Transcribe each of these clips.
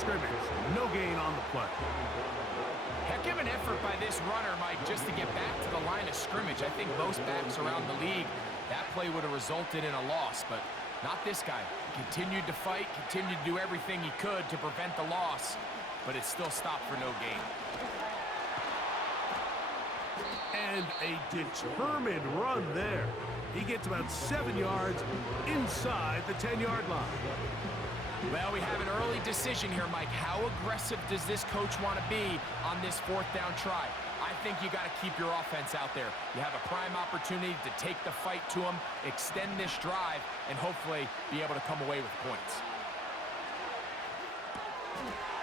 scrimmage. No gain on the play. Heck of an effort by this runner, Mike, just to get back to the line of scrimmage. I think most backs around the league, that play would have resulted in a loss, but not this guy. He continued to fight, continued to do everything he could to prevent the loss, but it still stopped for no gain. And a determined run there. He gets about 7 yards inside the 10-yard line. Well, we have an early decision here, Mike. How aggressive does this coach want to be on this 4th down try? I think you got to keep your offense out there. You have a prime opportunity to take the fight to him, extend this drive, and hopefully be able to come away with points.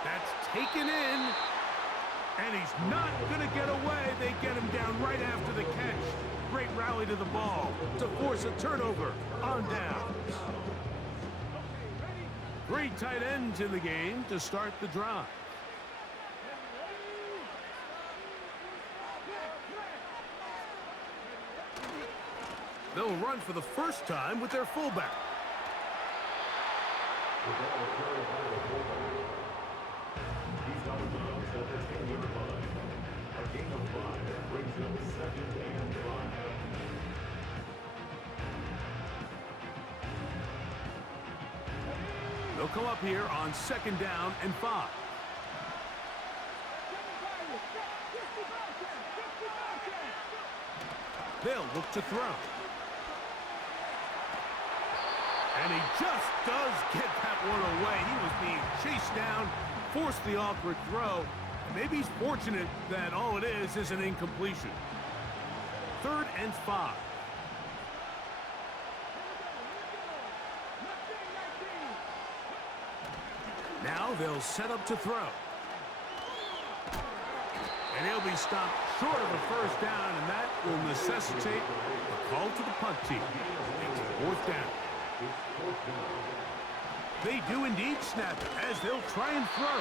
That's taken in, and he's not going to get away. They get him down right after the catch. Great rally to the ball to force a turnover on downs. 3 tight ends in the game to start the drive. They'll run for the first time with their fullback. He's on the bounce at the 10-yard line. A gain of 5 brings him 2nd and 5. They'll come up here on 2nd down and 5. They'll look to throw. And he just does get that one away. He was being chased down, forced the awkward throw. And maybe he's fortunate that all it is an incompletion. 3rd and 5. Now they'll set up to throw. And he'll be stopped short of a 1st down, and that will necessitate a call to the punt team. It's 4th down. They do indeed snap it as they'll try and throw.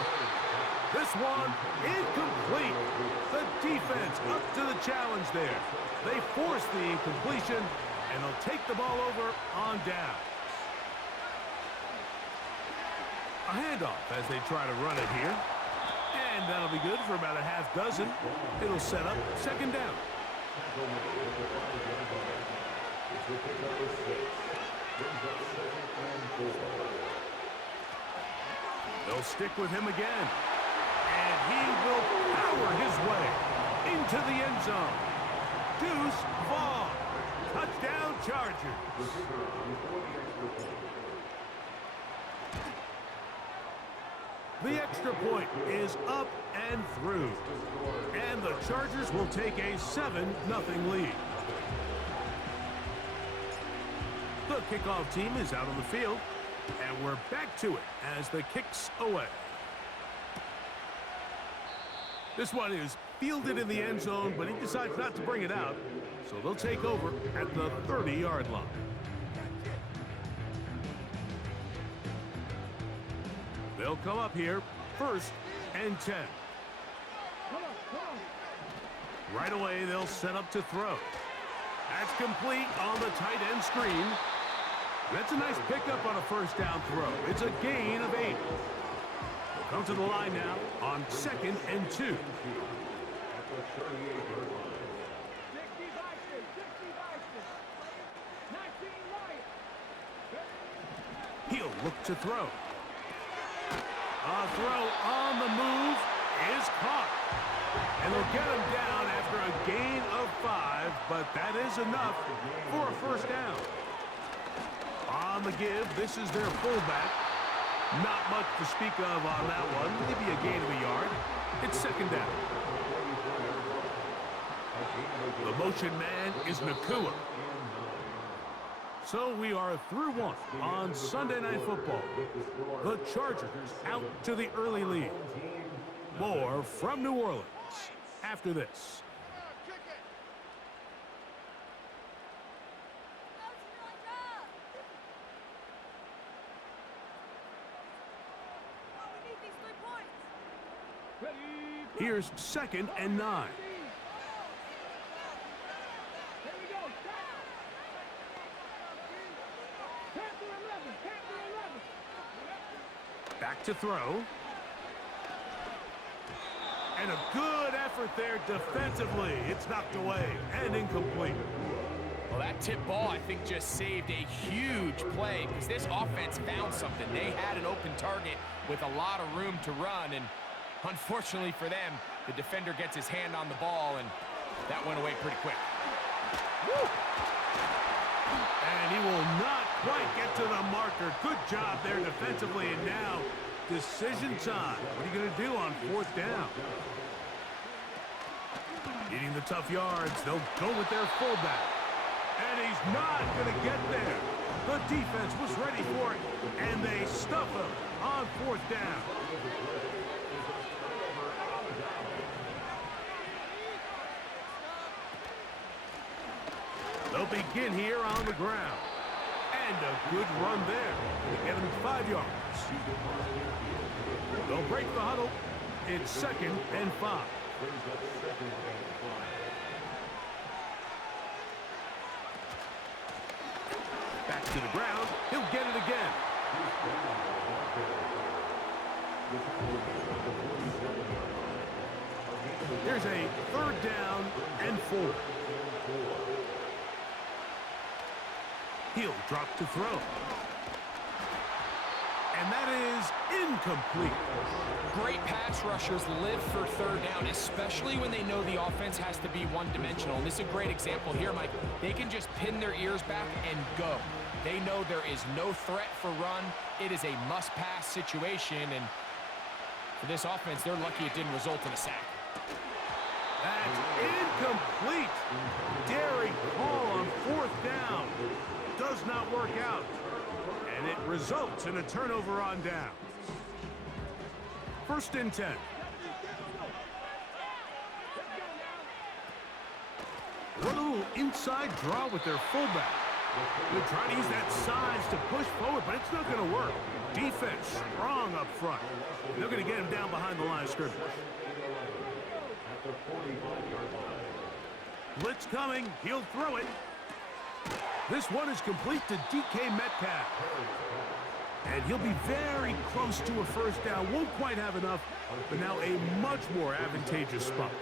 This one incomplete. The defense up to the challenge there. They force the incompletion, and they'll take the ball over on down. A handoff as they try to run it here. And that'll be good for about a half dozen. It'll set up 2nd down. They'll stick with him again. And he will power his way into the end zone. Deuce Vaughn. Touchdown Chargers. The extra point is up and through. And the Chargers will take a 7-0 lead. The kickoff team is out on the field. And we're back to it as the kick's away. This one is fielded in the end zone, but he decides not to bring it out. So they'll take over at the 30-yard line. They'll come up here, 1st and 10. Right away, they'll set up to throw. That's complete on the tight end screen. That's a nice pickup on a 1st down throw. It's a gain of 8. They'll come to the line now on 2nd and 2. He'll look to throw. A throw on the move is caught. And they'll get him down after a gain of 5, but that is enough for a 1st down. On the give, this is their fullback. Not much to speak of on that one. Maybe a gain of a yard. It's 2nd down. The motion man is Nakua. So we are through one on Sunday Night Football. The Chargers out to the early lead. More from New Orleans after this. Here's 2nd and 9. Back to throw. And a good effort there defensively. It's knocked away and incomplete. Well, that tip ball, I think, just saved a huge play because this offense found something. They had an open target with a lot of room to run, and unfortunately for them, the defender gets his hand on the ball, and that went away pretty quick. Woo! And he will not quite get to the marker. Good job there defensively, and now decision time. What are you going to do on 4th down? Getting the tough yards. They'll go with their fullback. And he's not going to get there. The defense was ready for it, and they stuff him on 4th down. They'll begin here on the ground. And a good run there to get him 5 yards. They'll break the huddle. It's 2nd and 5. Back to the ground. He'll get it again. Here's a 3rd down and 4. He'll drop to throw. And that is incomplete. Great pass rushers live for 3rd down, especially when they know the offense has to be one-dimensional. And this is a great example here, Mike. They can just pin their ears back and go. They know there is no threat for run. It is a must-pass situation, and for this offense, they're lucky it didn't result in a sack. That's incomplete. Daring call on 4th down. Does not work out. And it results in a turnover on down. 1st and 10. One little inside draw with their fullback. They'll try to use that size to push forward, but it's not going to work. Defense strong up front. They're going to get him down behind the line of scrimmage. Blitz coming. He'll throw it. This one is complete to DK Metcalf. And he'll be very close to a 1st down. Won't quite have enough, but now a much more advantageous spot.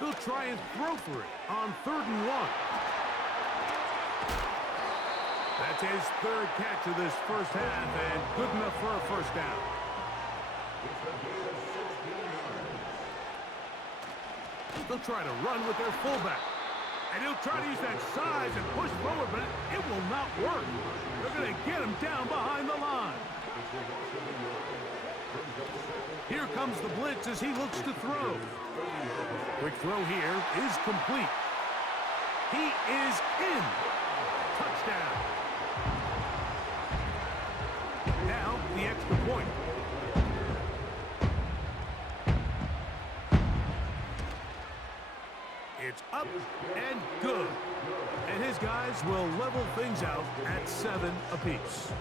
They'll try and throw for it on 3rd and 1. That's his 3rd catch of this 1st half, and good enough for a 1st down. They'll try to run with their fullback. And he'll try to use that size and push forward, but it will not work. They're going to get him down behind the line. Here comes the blitz as he looks to throw. Quick throw here is complete. He is in. Touchdown. Now the extra point. It's up and good. And his guys will level things out at 7 apiece.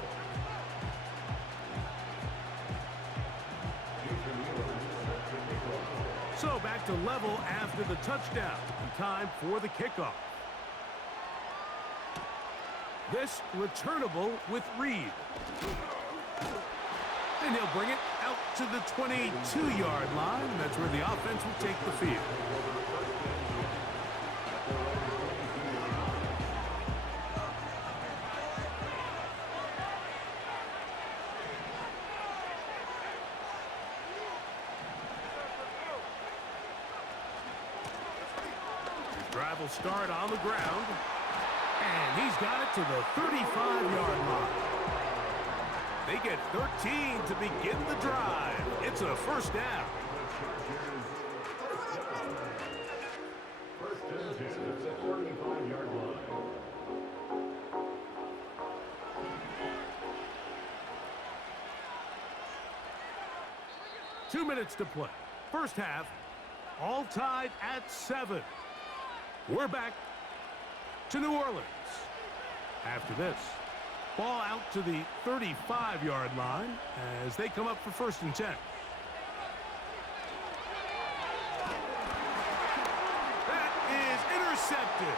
So back to level after the touchdown. And time for the kickoff. This returnable with Reed. And he'll bring it out to the 22-yard line. That's where the offense will take the field. Drive will start on the ground. And he's got it to the 35-yard line. They get 13 to begin the drive. It's a 1st down. First and 10 at the 45-yard line. Two minutes to play. 1st half, all tied at 7. We're back to New Orleans. After this, ball out to the 35-yard line as they come up for 1st and 10. That is intercepted.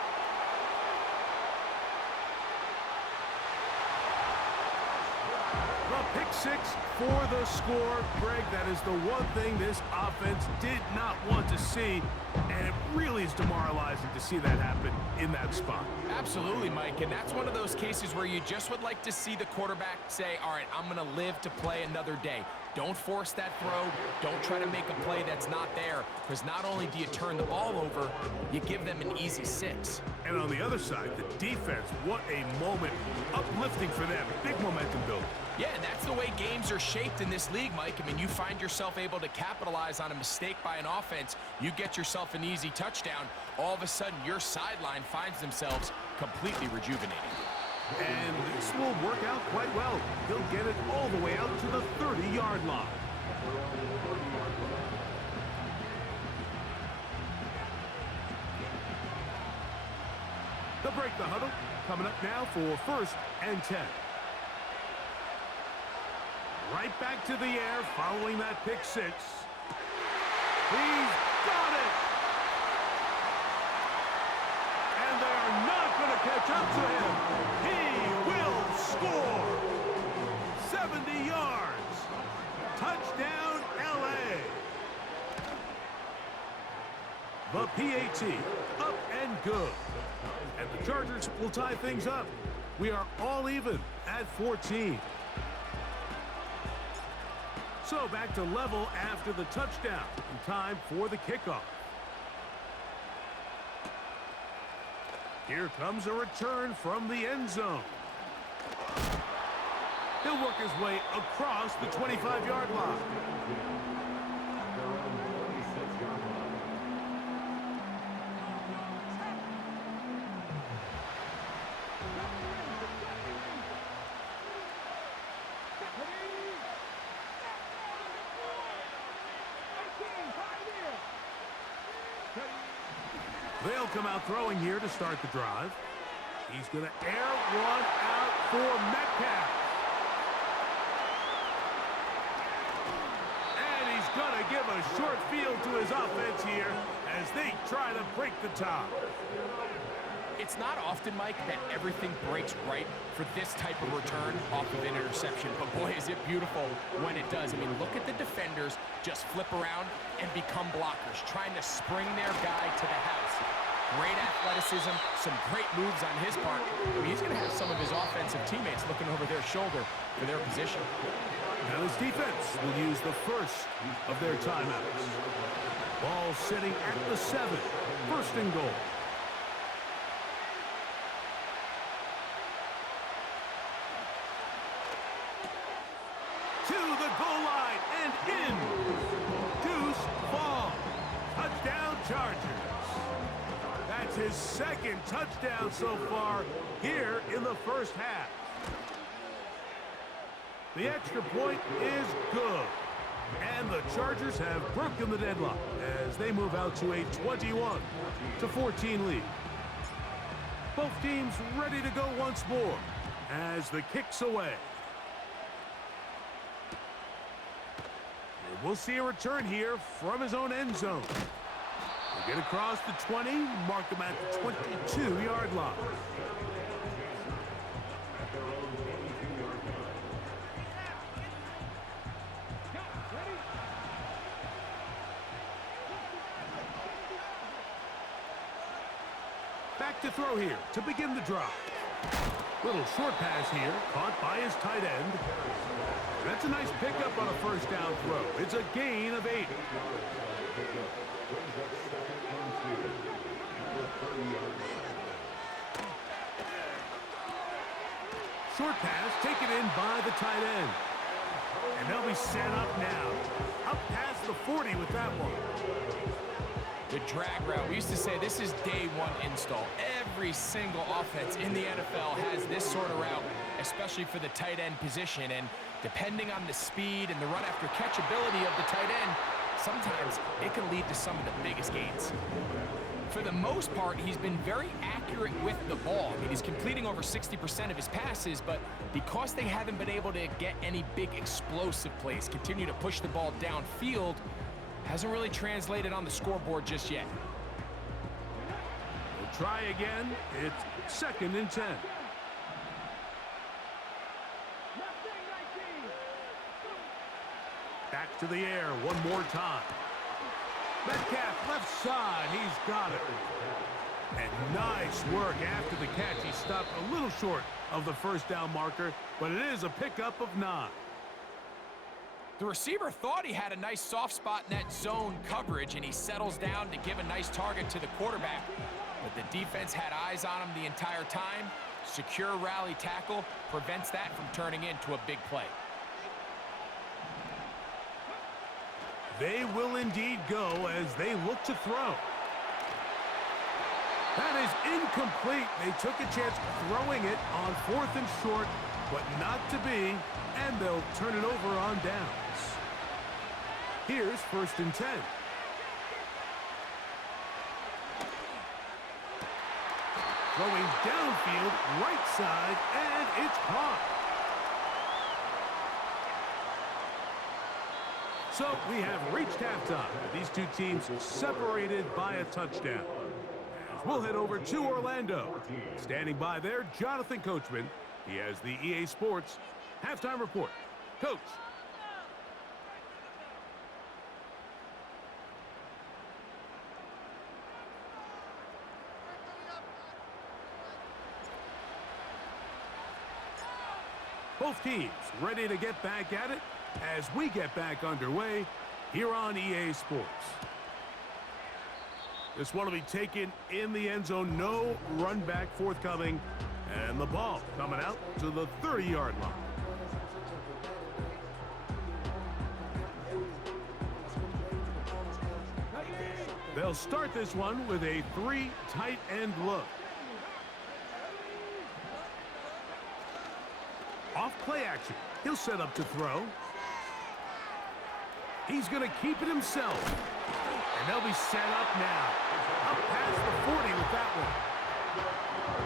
Pick six for the score. Greg, that is the one thing this offense did not want to see, and it really is demoralizing to see that happen in that spot. Absolutely, Mike, and that's one of those cases where you just would like to see the quarterback say, all right, I'm going to live to play another day. Don't force that throw. Don't try to make a play that's not there, because not only do you turn the ball over, you give them an easy 6. And on the other side, the defense, what a moment. Uplifting for them. Big momentum building. Yeah, and that's the way games are shaped in this league, Mike. I mean, you find yourself able to capitalize on a mistake by an offense. You get yourself an easy touchdown. All of a sudden, your sideline finds themselves completely rejuvenated. And this will work out quite well. He'll get it all the way out to the 30-yard line. They'll break the huddle. Coming up now for 1st and 10. Right back to the air following that pick 6. He's got it! And they are not going to catch up to him. He will score! 70 yards. Touchdown, L.A. The PAT, up and good. And the Chargers will tie things up. We are all even at 14. So back to level after the touchdown. In time for the kickoff. Here comes a return from the end zone. He'll work his way across the 25-yard line. They'll come out throwing here to start the drive. He's going to air one out for Metcalf. And he's going to give a short field to his offense here as they try to break the top. It's not often, Mike, that everything breaks right for this type of return off of an interception. But boy, is it beautiful when it does. I mean, look at the defenders just flip around and become blockers, trying to spring their guy to the house. Great athleticism, some great moves on his part. I mean, he's going to have some of his offensive teammates looking over their shoulder for their position. Now his defense will use the first of their timeouts. Ball sitting at the 7. 1st and goal. To the goal line and in. Deuce ball. Touchdown Chargers. That's his 2nd touchdown so far here in the first half. The extra point is good. And the Chargers have broken the deadlock as they move out to a 21-14 lead. Both teams ready to go once more as the kick's away. And we'll see a return here from his own end zone. He'll get across the 20, mark him at the 22-yard line. Back to throw here to begin the drive. Little short pass here, caught by his tight end. That's a nice pickup on a 1st down throw. It's a gain of 8. Short pass taken in by the tight end. And they'll be set up now. Up past the 40 with that one. The drag route. We used to say this is day 1 install. Every single offense in the NFL has this sort of route, especially for the tight end position. And depending on the speed and the run after catch ability of the tight end, sometimes it can lead to some of the biggest gains. For the most part, he's been very accurate with the ball. I mean, he's completing over 60% of his passes, but because they haven't been able to get any big explosive plays, continue to push the ball downfield, hasn't really translated on the scoreboard just yet. We'll try again. It's 2nd and 10. Back to the air one more time. Metcalf left side. He's got it. And nice work after the catch. He stopped a little short of the first down marker, but it is a pickup of 9. The receiver thought he had a nice soft spot in that zone coverage, and he settles down to give a nice target to the quarterback. But the defense had eyes on him the entire time. Secure rally tackle prevents that from turning into a big play. They will indeed go as they look to throw. That is incomplete. They took a chance throwing it on 4th and short, but not to be, and they'll turn it over on downs. Here's 1st and 10. Throwing downfield, right side, and it's caught. So we have reached halftime. These two teams separated by a touchdown. We'll head over to Orlando. Standing by there, Jonathan Coachman. He has the EA Sports halftime report. Coach. Both teams ready to get back at it as we get back underway here on EA Sports. This one will be taken in the end zone. No run back forthcoming. And the ball coming out to the 30-yard line. They'll start this one with a 3 tight end look. Off play action. He'll set up to throw. He's going to keep it himself. And they'll be set up now. Up past the 40 with that one.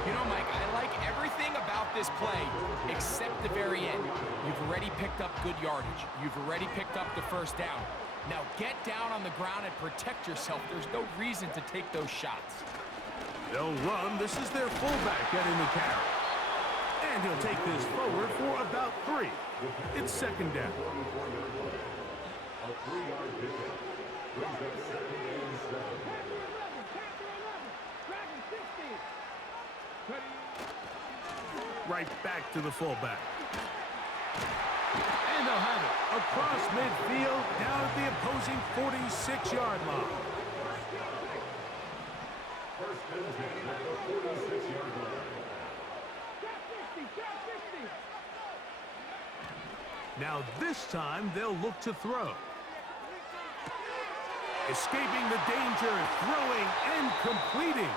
You know, Mike, I like everything about this play except the very end. You've already picked up good yardage. You've already picked up the first down. Now get down on the ground and protect yourself. There's no reason to take those shots. They'll run. This is their fullback getting the carry. And he'll take this forward for about 3. It's 2nd down. A 3-yard pickup. Brings up 2nd and 7. Right back to the fullback. And they'll have it across midfield down at the opposing 46-yard line. 1st and 10 at the 46-yard line. Now this time they'll look to throw. Escaping the danger, throwing and completing.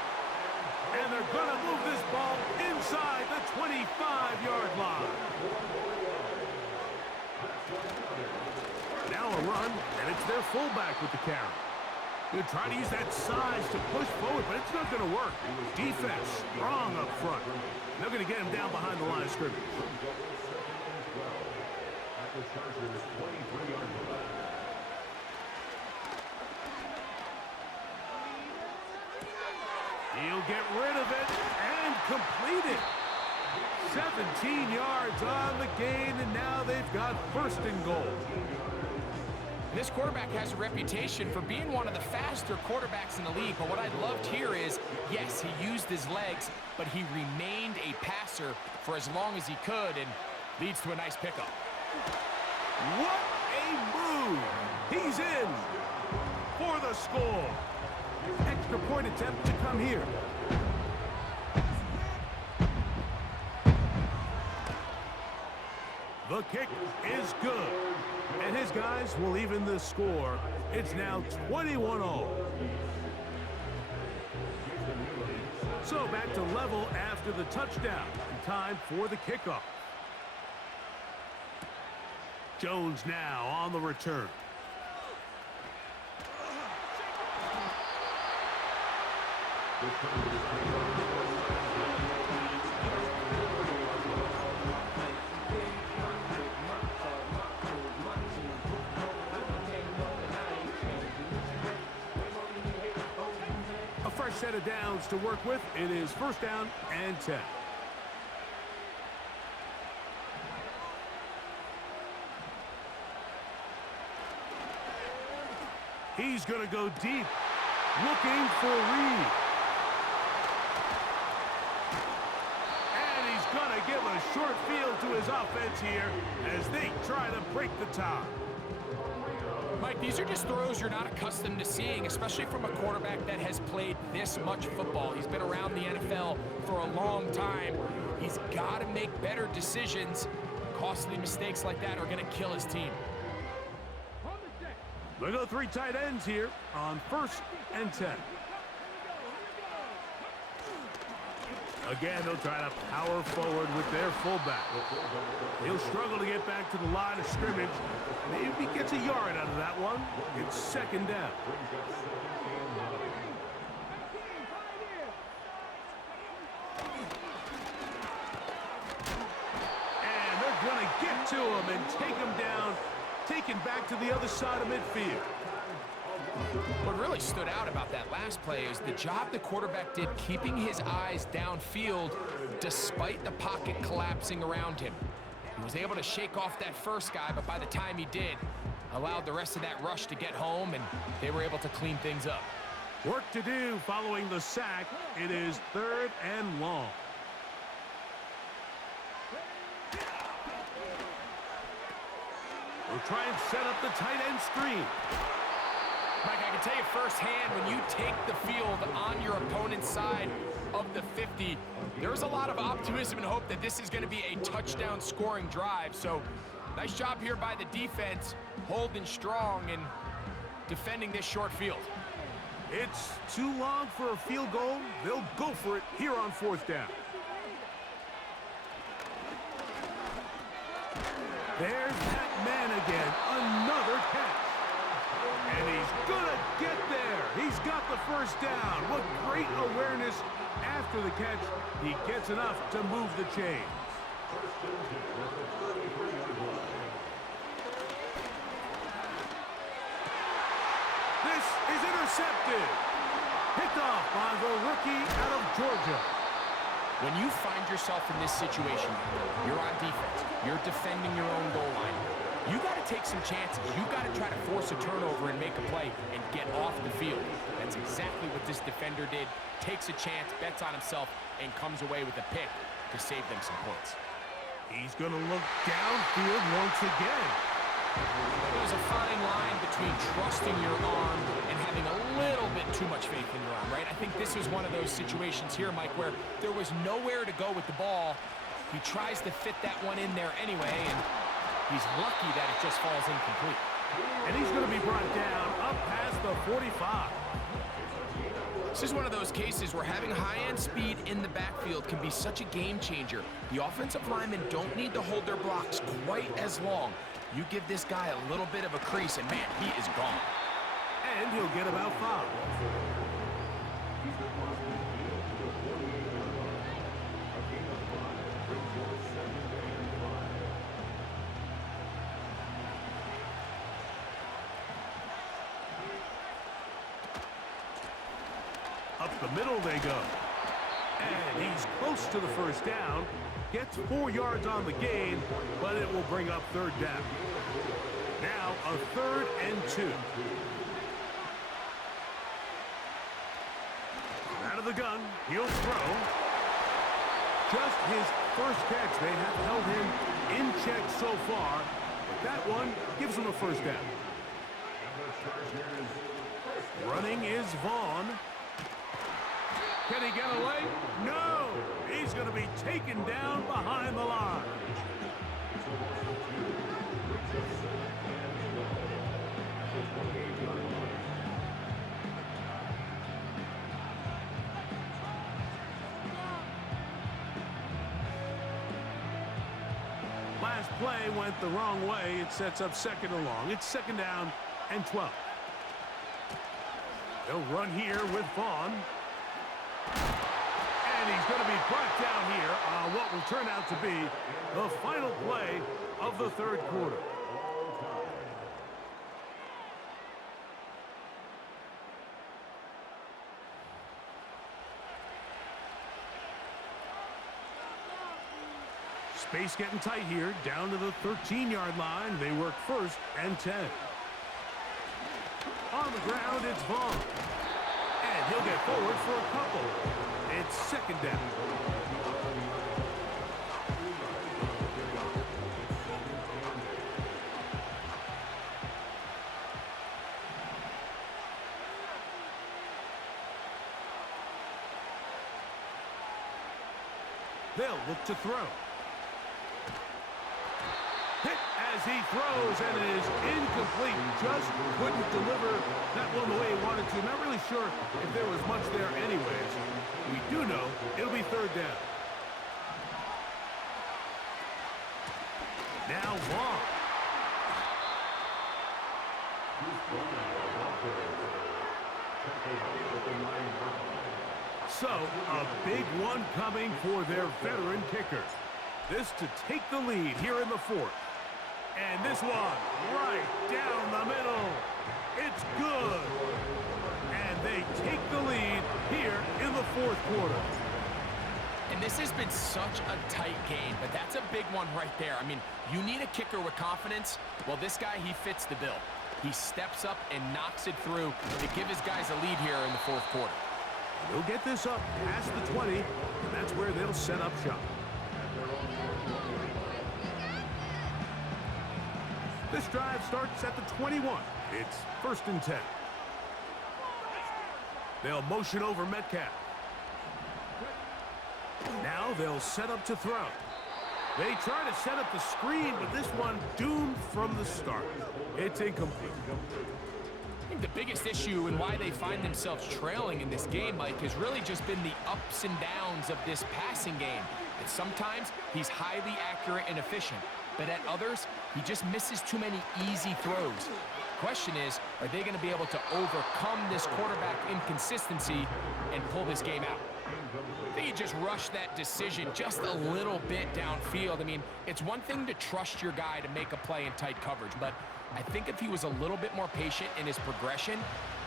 And they're going to move this ball inside the 25-yard line. Now a run, and it's their fullback with the carry. They're trying to use that size to push forward, but it's not going to work. Defense strong up front. They're going to get him down behind the line of scrimmage. At the Chargers' 23-yard line. He'll get rid of it and complete it. 17 yards on the gain, and now they've got 1st and goal. This quarterback has a reputation for being one of the faster quarterbacks in the league, but what I loved here is, yes, he used his legs, but he remained a passer for as long as he could, and leads to a nice pickup. What a move! He's in for the score. Extra point attempt to come here. The kick is good. And his guys will even the score. It's now 21-all. So back to level after the touchdown. Time for the kickoff. Jones now on the return. A fresh set of downs to work with. It is 1st down and 10. He's going to go deep, looking for Reed. And he's going to give a short field to his offense here as they try to break the tie. Mike, these are just throws you're not accustomed to seeing, especially from a quarterback that has played this much football. He's been around the NFL for a long time. He's got to make better decisions. Costly mistakes like that are going to kill his team. They go 3 tight ends here on 1st and 10. Again, they'll try to power forward with their fullback. He'll struggle to get back to the line of scrimmage. Maybe he gets a yard out of that one. It's 2nd down. And they're going to get to him and take him down, taken back to the other side of midfield. What really stood out about that last play is the job the quarterback did keeping his eyes downfield despite the pocket collapsing around him. He was able to shake off that first guy, but by the time he did, allowed the rest of that rush to get home, and they were able to clean things up. Work to do following the sack. It is 3rd and long. We'll try and set up the tight end screen. Mike, I can tell you firsthand, when you take the field on your opponent's side of the 50, there's a lot of optimism and hope that this is going to be a touchdown scoring drive. So nice job here by the defense, holding strong and defending this short field. It's too long for a field goal. They'll go for it here on 4th down. There's that man again. Another catch. And he's gonna get there. He's got the 1st down. What great awareness after the catch. He gets enough to move the chains. This is intercepted. Picked off by the rookie out of Georgia. When you find yourself in this situation, you're on defense, you're defending your own goal line, you got to take some chances. You got to try to force a turnover and make a play and get off the field. That's exactly what this defender did. Takes a chance, bets on himself, and comes away with a pick to save them some points. He's going to look downfield once again. There's a fine line between trusting your arm and having a little bit too much faith in your arm, right? I think this was one of those situations here, Mike, where there was nowhere to go with the ball. He tries to fit that one in there anyway, and he's lucky that it just falls incomplete. And he's going to be brought down up past the 45. This is one of those cases where having high-end speed in the backfield can be such a game changer. The offensive linemen don't need to hold their blocks quite as long. You give this guy a little bit of a crease, and man, he is gone. And he'll get about 5. Up the middle they go. And he's close to the 1st down. Gets 4 yards on the gain, but it will bring up 3rd down. Now a 3rd and 2. Out of the gun, he'll throw. Just his first catch. They have held him in check so far, but that one gives him a 1st down. Running is Vaughn. Can he get away? No! He's going to be taken down behind the line. Last play went the wrong way. It sets up 2nd and long. It's 2nd down and 12. They'll run here with Vaughn. And he's going to be brought down here on what will turn out to be the final play of the 3rd quarter. Space getting tight here, down to the 13-yard line. They work 1st and 10. On On the ground, it's Vaughn. And he'll get forward for a couple. It's second down. They'll look to throw. Hit as he throws, and it is incomplete. Just couldn't deliver that one the way he wanted to. Not really sure if there was much there anyways. We do know it'll be third down. Now Vaughn. So, a big one coming for their veteran kicker. This to take the lead here in the fourth. And this one, right down the middle. It's good. And they take the lead here in the fourth quarter. And this has been such a tight game, but that's a big one right there. I mean, you need a kicker with confidence. Well, this guy, he fits the bill. He steps up and knocks it through to give his guys a lead here in the fourth quarter. They'll get this up past the 20, and that's where they'll set up shop. This drive starts at the 21. It's 1st and 10. They'll motion over Metcalf. Now they'll set up to throw. They try to set up the screen, but this one doomed from the start. It's incomplete. I think the biggest issue and why they find themselves trailing in this game, Mike, has really just been the ups and downs of this passing game. And sometimes he's highly accurate and efficient, but at others, he just misses too many easy throws. Question is, are they going to be able to overcome this quarterback inconsistency and pull this game out? I think you just rushed that decision just a little bit downfield. I mean, it's one thing to trust your guy to make a play in tight coverage, but I think if he was a little bit more patient in his progression,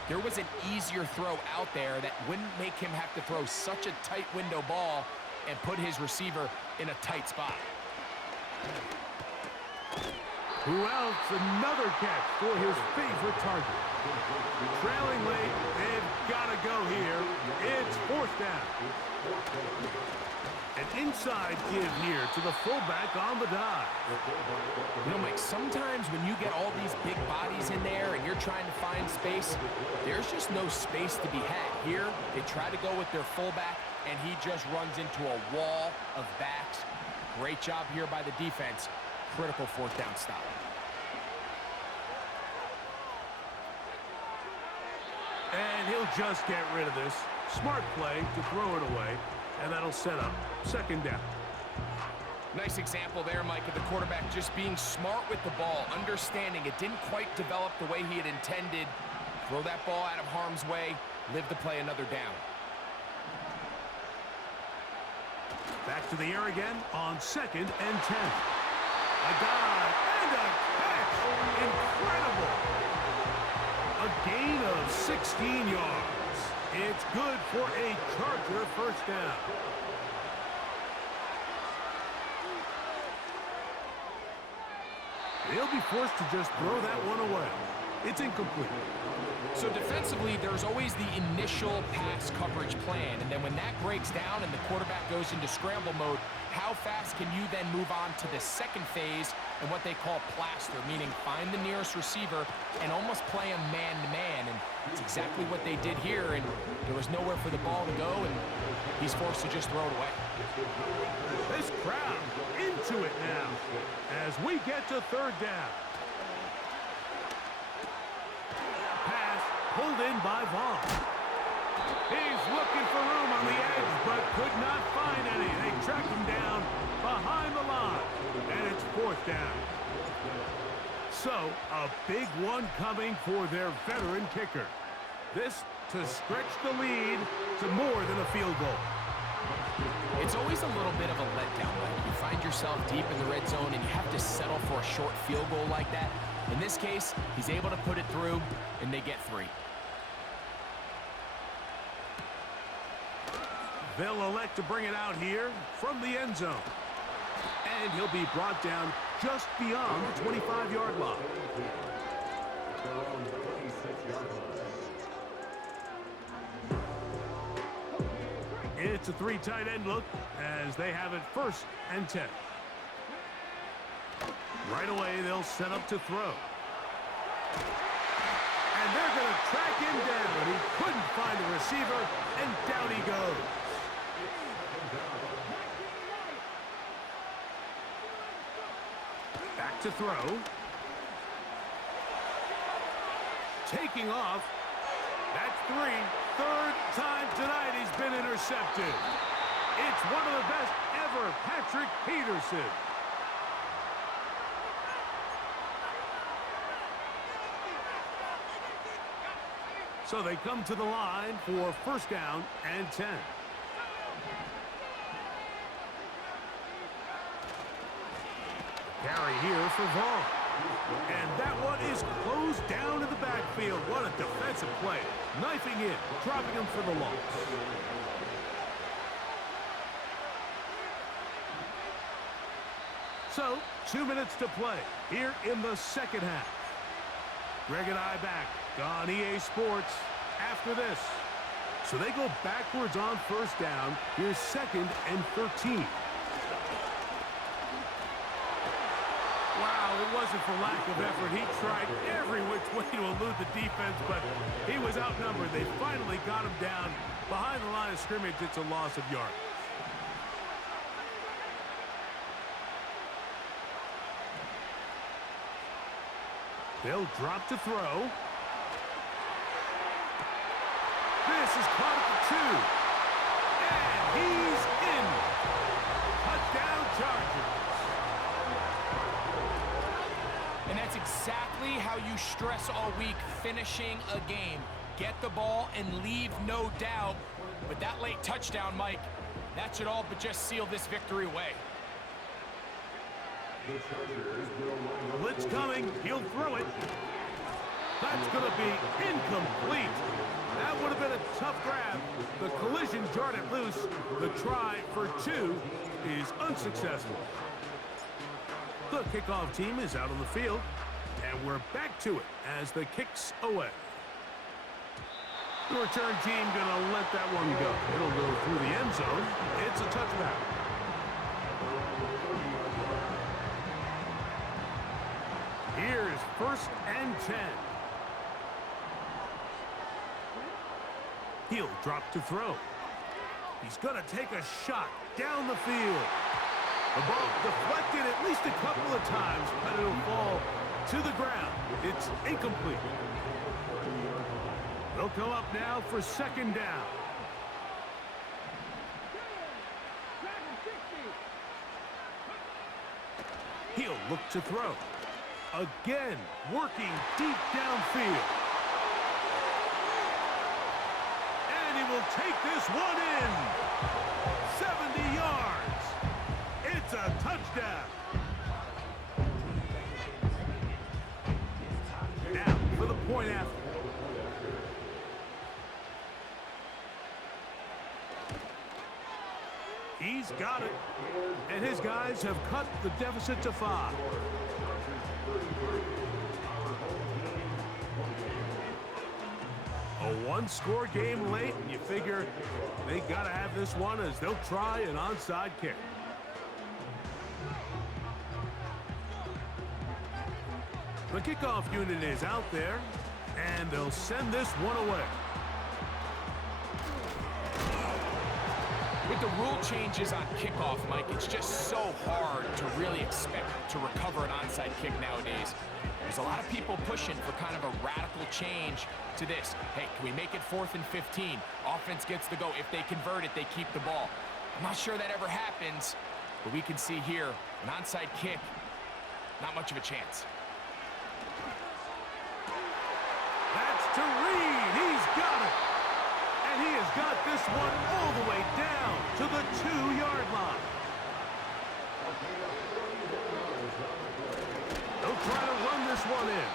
there was an easier throw out there that wouldn't make him have to throw such a tight window ball and put his receiver in a tight spot. Who else? Another catch for his favorite target. Trailing late, they've got to go here. It's 4th down. An inside give here to the fullback on the dive. You know, Mike, sometimes when you get all these big bodies in there and you're trying to find space, there's just no space to be had. Here, they try to go with their fullback, and he just runs into a wall of backs. Great job here by the defense. Critical 4th down stop. And he'll just get rid of this. Smart play to throw it away, and that'll set up 2nd down. Nice example there, Mike, of the quarterback just being smart with the ball, understanding it didn't quite develop the way he had intended. Throw that ball out of harm's way, live to play another down. Back to the air again on 2nd and 10. A dive and a catch. Incredible. A gain of 16 yards. It's good for a Charger 1st down. They'll be forced to just throw that one away. It's incomplete. So defensively, there's always the initial pass coverage plan, and then when that breaks down and the quarterback goes into scramble mode, how fast can you then move on to the second phase and what they call plaster, meaning find the nearest receiver and almost play him man-to-man, and it's exactly what they did here, and there was nowhere for the ball to go, and he's forced to just throw it away. This crowd into it now as we get to 3rd down. Pass pulled in by Vaughn. He's looking for room on the edge, but could not find any. They track him down behind the line, and it's 4th down. So, a big one coming for their veteran kicker. This to stretch the lead to more than a field goal. It's always a little bit of a letdown. Like you find yourself deep in the red zone and you have to settle for a short field goal like that. In this case, he's able to put it through, and they get 3. They'll elect to bring it out here from the end zone. And he'll be brought down just beyond the 25-yard line. Their own 26-yard line. It's a three tight end look as they have it 1st and 10. Right away, they'll set up to throw. And they're going to track him down. He couldn't find the receiver, and down he goes. Back to throw. Taking off. That's 3. 3rd time tonight he's been intercepted. It's one of the best ever, Patrick Peterson. So they come to the line for 1st down and 10. Carry here for Vaughn. And that one is closed down in the backfield. What a defensive play. Knifing in, dropping him for the loss. So, 2 minutes to play here in the 2nd half. Greg and I back on EA Sports after this. So they go backwards on 1st down. Here's 2nd and 13. Wow, it wasn't for lack of effort. He tried every which way to elude the defense, but he was outnumbered. They finally got him down behind the line of scrimmage. It's a loss of yards. They'll drop to throw. This is caught at the 2. And he's in. Touchdown Chargers. And that's exactly how you stress all week, finishing a game. Get the ball and leave no doubt. With that late touchdown, Mike, that should all but just seal this victory away. Blitz coming. He'll throw it. That's going to be incomplete. That would have been a tough grab. The collision jarred it loose. The try for 2 is unsuccessful. The kickoff team is out on the field, and we're back to it as the kick's away. The return team going to let that one go. It'll go through the end zone. It's a touchback. Here's 1st and 10. He'll drop to throw. He's going to take a shot down the field. The ball deflected at least a couple of times, but it'll fall to the ground. It's incomplete. They'll come up now for 2nd down. He'll look to throw. Again, working deep downfield. And he will take this one in. 70 yards. It's a touchdown. Now for the point after. He's got it. And his guys have cut the deficit to 5. A one-score game late, and you figure they got to have this one as they'll try an onside kick. The kickoff unit is out there, and they'll send this one away. With the rule changes on kickoff, Mike, it's just so hard to really expect to recover an onside kick nowadays. There's a lot of people pushing for kind of a radical change to this. Hey, can we make it 4th and 15? Offense gets the go. If they convert it, they keep the ball. I'm not sure that ever happens, but we can see here, an onside kick, not much of a chance. That's to Reed. He's got it. And he has got this one all the way down to the 2-yard line. They'll try to run this one in.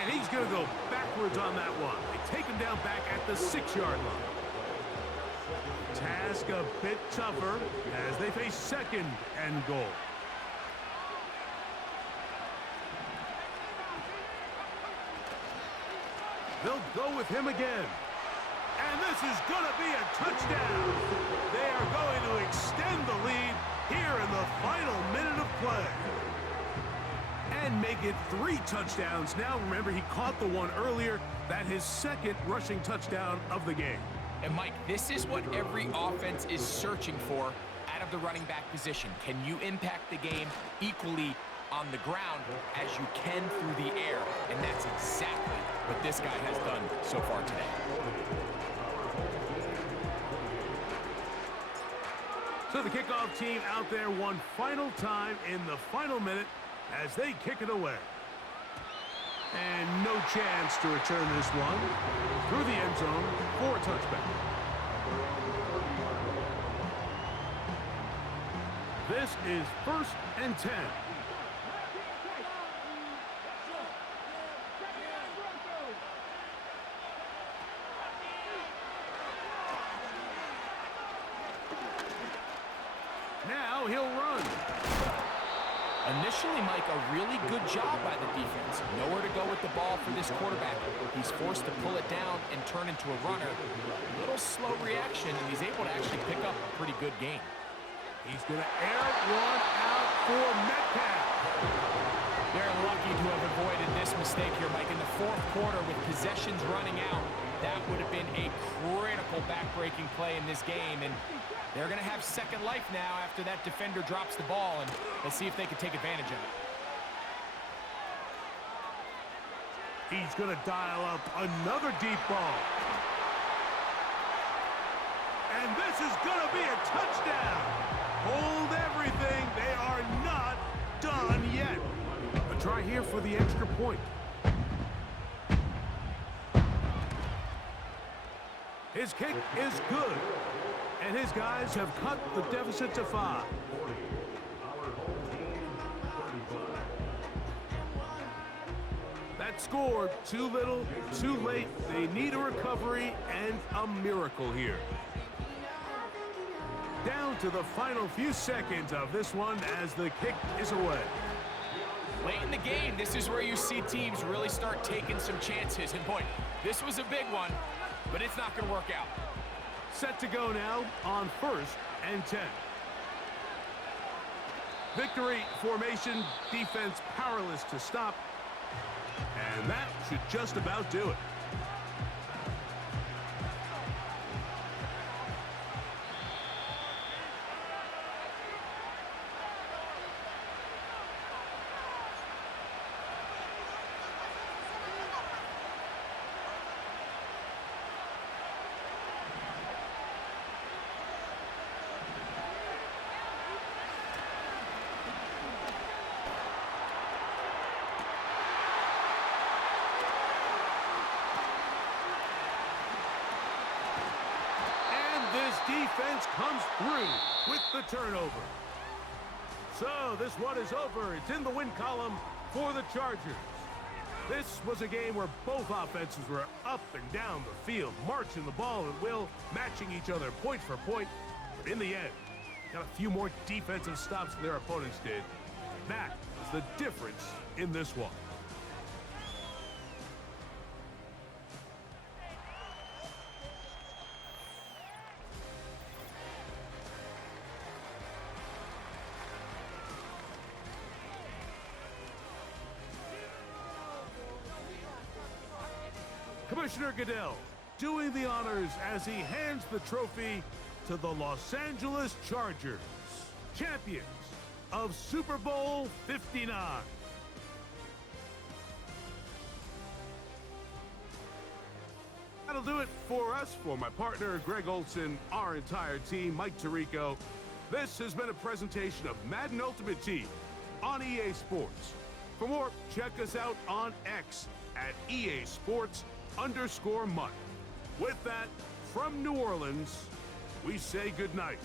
And he's going to go backwards on that one. They take him down back at the 6-yard line. Task a bit tougher as they face 2nd and goal. They'll go with him again. And this is going to be a touchdown. They are going to extend the lead here in the final minute of play. And make it 3 touchdowns. Now, remember, he caught the one earlier. That his second rushing touchdown of the game. And, Mike, this is what every offense is searching for out of the running back position. Can you impact the game equally on the ground as you can through the air? And that's exactly what this guy has done so far today. So the kickoff team out there one final time in the final minute as they kick it away. And no chance to return this one through the end zone for a touchback. This is 1st and 10. Now he'll run. Initially, Mike, a really good job by the defense. Nowhere to go with the ball for this quarterback. He's forced to pull it down and turn into a runner. A little slow reaction, and he's able to actually pick up a pretty good gain. He's going to air one out for Metcalf. They're lucky to have avoided this mistake here, Mike. In the 4th quarter, with possessions running out, that would have been a critical back-breaking play in this game. And they're going to have second life now after that defender drops the ball, and let's see if they can take advantage of it. He's going to dial up another deep ball. And this is going to be a touchdown. Hold everything. They are not done yet. A try here for the extra point. His kick is good. And his guys have cut the deficit to 5. That score, too little, too late. They need a recovery and a miracle here. Down to the final few seconds of this one as the kick is away. Late in the game, this is where you see teams really start taking some chances. And boy, this was a big one, but it's not going to work out. Set to go now on 1st and 10. Victory formation, defense powerless to stop. And that should just about do it. Defense comes through with the turnover. So this one is over. It's in the win column for the Chargers. This was a game where both offenses were up and down the field, marching the ball at will, matching each other point for point. But in the end, got a few more defensive stops than their opponents did. That is the difference in this one. Commissioner Goodell doing the honors as he hands the trophy to the Los Angeles Chargers, champions of Super Bowl 59. That'll do it for us, for my partner Greg Olson, our entire team, Mike Tirico. This has been a presentation of Madden Ultimate Team on EA Sports. For more, check us out on X at EA Sports_Mutt. With that, from New Orleans, we say goodnight.